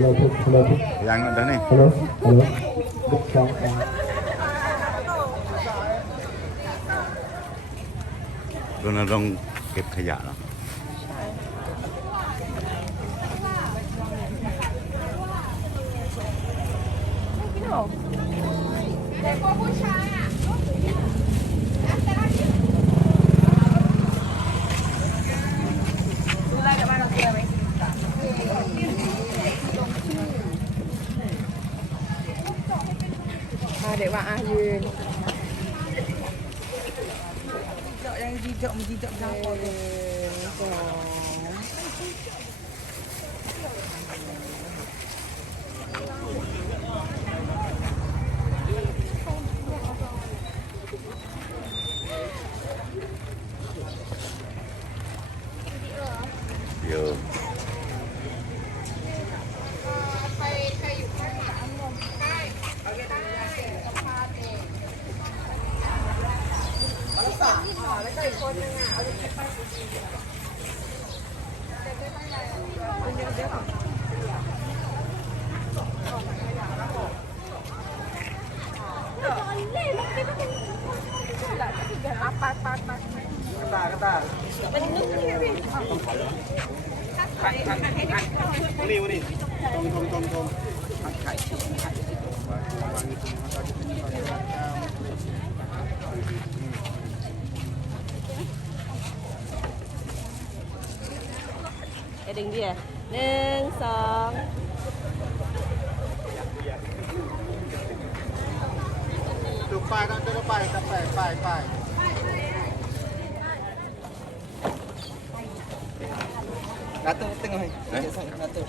ใส่มือเนาะเนาะเนาะเราเราทุกเราทุกยังนั่นนี่ฮัลโหลฮัลโหลลูกสองสามรณรงค์เก็บขยะเหรอาอายืนเจาะยังดีเจาะมันดีเจาะทางก่อนเลยสอง เดี๋ยว ไอ้ดึงดิอะหนึ่งสองดู ป้ายกันดูป้ายกับป้ายป้ายป้าย Ratu tengah ni. Eh? Ratu.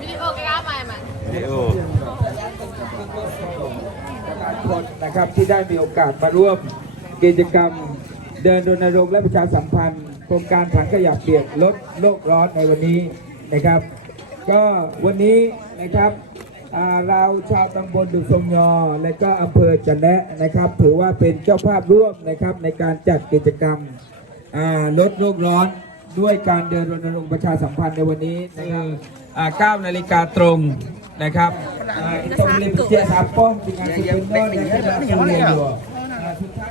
วิดีโอหลายคนนะครับที่ได้มีโอกาสมาร่วมกิจกรรมเดินรณรงค์และประชาสัมพันธ์โครงการถังขยะเปียกลดโลกร้อนในวันนี้นะครับ ก็วันนี้นะครับอ่าเราชาวตำบลดุทรงยอ และก็อำเภอจะแนะนะครับ ถือว่าเป็นเจ้าภาพร่วมนะครับในการจัดกิจกรรมอ่าลดโลกร้อน ด้วยการเดินรณรงค์ประชาสัมพันธ์ในวันนี้นะครับอ่า9นาฬิกาตรงนะครับอ่า kita boleh percaya siapa dengan sebenar dan tidak sebenar juga. Ah, ทุกท่าน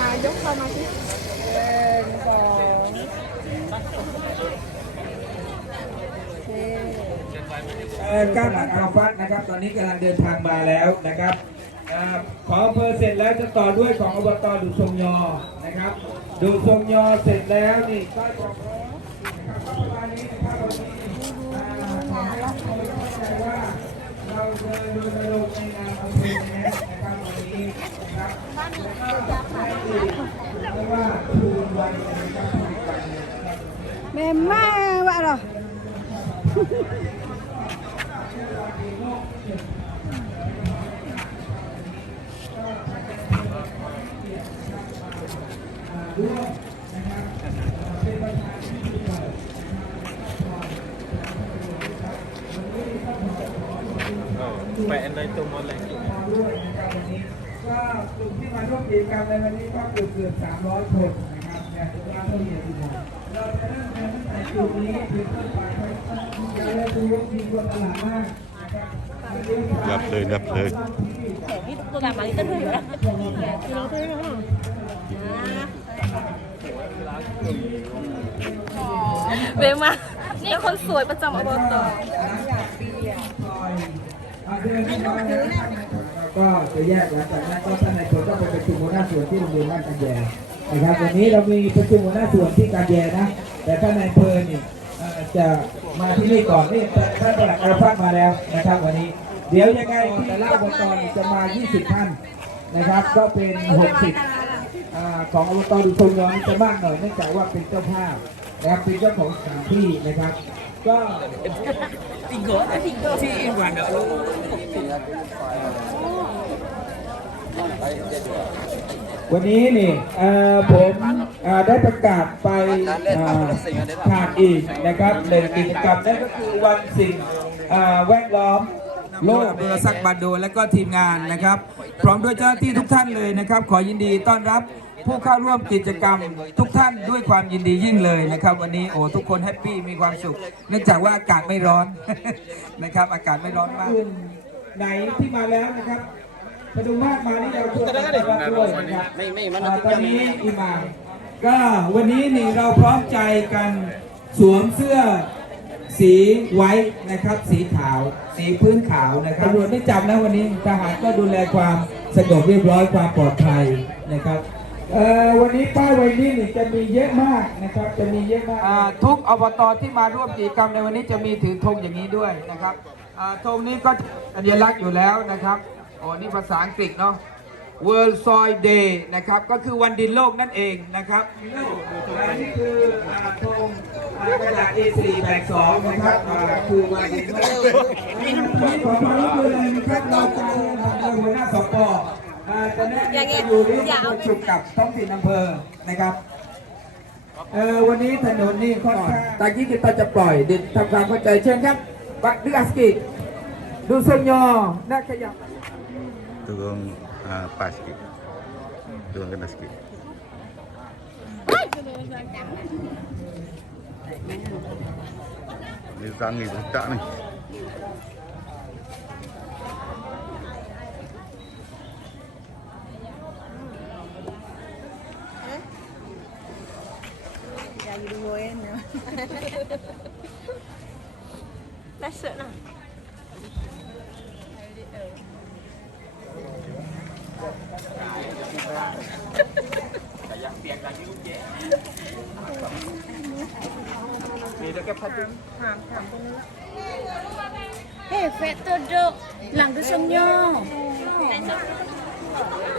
นายกเข้ามาที่เป็นสองเอ่อก้าวหลักอัลฟัสนะครับ ตอนนี้กำลังเดินทางมาแล้วนะครับ ของอำเภอเสร็จแล้วจะต่อด้วยของอบตดูทรงยอนะครับ ดูทรงยอเสร็จแล้วนี่ก็จะนะครับประมาณนี้นะครับวันนี้อ่ ราเข้าใจว่าเราเดินรณรงค์ในนามอำเภอแม่นะครับวันนี้นะครับแล้วก็ให้ดีเพราะว่าคืนวันนะครับคืนวันนะครับแม่แม่ว่าหรอแปะในตัวมันเลยด้วยนะครับวันนี้ก็กลุ่มที่มาร่วมกิจกรรมในวันนี้ก็เกือบเกือบ300 คนนะครับเนี่ยถือว่าเท่าเทียมกันเราจะเริ่มกันตั้งแต่กลุ่มนี้เป็นต้นไปการเริ่มดูว่ามีคนตลาดมากนะครับนับเลยนับเลยตัวแบบนี้ก็ด้วยนะ เบมา นี่คนสวยประจำอบตก็จะแยกหลังจากนั้นก็ท่านนายพลก็ไปประชุมหัวหน้าส่วนที่โรงเรียนบ้านกันแยนะครับวันนี้เรามีประชุมหัวหน้าส่วนที่การแยนะ แต่ท่านนายเพลินนี่จะมาที่นี่ก่อนนี่ท่านประหลัดอาราฟัตมาแล้วนะครับวันนี้ เดี๋ยวยังไงแต่ละอบตจะมา 20ท่านนะครับ ก็เป็น 60 ของอบตดูทงย้อนจะมากหน่อยเนื่องจากว่าเป็นเจ้าภาพนะครับเป็นเจ้าของสถานที่นะครับ ก็วันนี้นี่เอ่อผมเอ่อได้ประกาศไปขาดอีกนะครับหนึ่งกิจกรรมนั่นก็คือวันสิ่งแวดล้อมโลกเบอร์ซักบาโดและก็ทีมงานนะครับ พร้อมด้วยเจ้าหน้าที่ทุกท่านเลยนะครับ ขอยินดีต้อนรับ ผู้เข้าร่วมกิจกรรมทุกท่านด้วยความยินดียิ่งเลยนะครับ วันนี้โอ้ทุกคนแฮปปี้มีความสุข เนื่องจากว่าอากาศไม่ร้อนนะครับ อากาศไม่ร้อนมากไหนที่มาแล้วนะครับพดุงมากมานี่เราช่วยกันรับด้วยนะครับไม่ไม่มันอ่าตอนนี้อิหมามก็วันนี้นี่เราพร้อมใจกันสวมเสื้อสีไว้นะครับ สีขาว สีพื้นขาวนะครับตำรวจไม่จับนะวันนี้ทหารก็ดูแลความสงบเรียบร้อยความปลอดภัยนะครับเอ่อ วันนี้ป้ายไวนิ่นี่จะมีเยอะมากนะครับ จะมีเยอะมากอ่าทุกอบตที่มาร่วมกิจกรรมในวันนี้จะมีถือธงอย่างนี้ด้วยนะครับอ่าธงนี้ก็สัญลักษณ์อยู่แล้วนะครับโอ้นี่ภาษาอังกฤษเนาะ World Soil Day นะครับ ก็คือวันดินโลกนั่นเองนะครับอันนี้คืออ่าธงอ่ากระดาษ A4 แบ่งสองนะครับอ่าคือวันดินโลกวันนี้ขอความร่วมมือเลยนะครับเราจะเริ่มทำโดยหัวหน้าสป อ่าจะแนะนำอยู่ที่ตำบลฉุกกับท้องถิ่นอำเภอนะครับเออวันนี้ถนนนี่ค่อนข้างตอนนี้ kita จะปล่อยดินทำความเข้าใจเชิญครับบักดึกอาสกิดูทรงยอนักขยับ turun uh, pas sikit turun kena sikit ni tangi tak ni Jadi Let's sit now. Hey, phép tôi được làm cái sông nhau.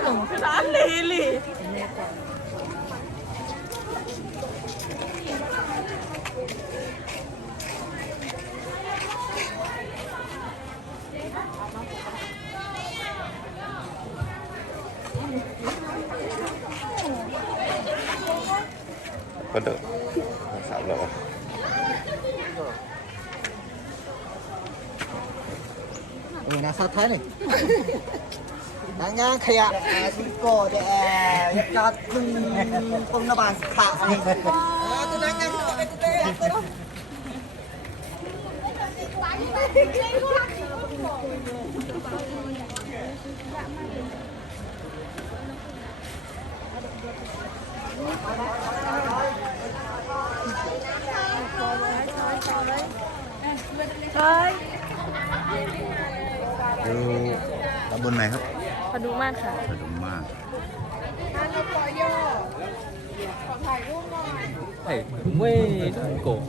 Ổng cái đá lì lì. có được xạo lộ ừ, nào sao thế này. Đang ngang khi ạ. Ờ, xin cô để ờ, cho con nó bàn xạo. เฮ้ยอยู่ตำบลไหนครับพอดูมากค่ะสะดุมมาก Hey, mới cổ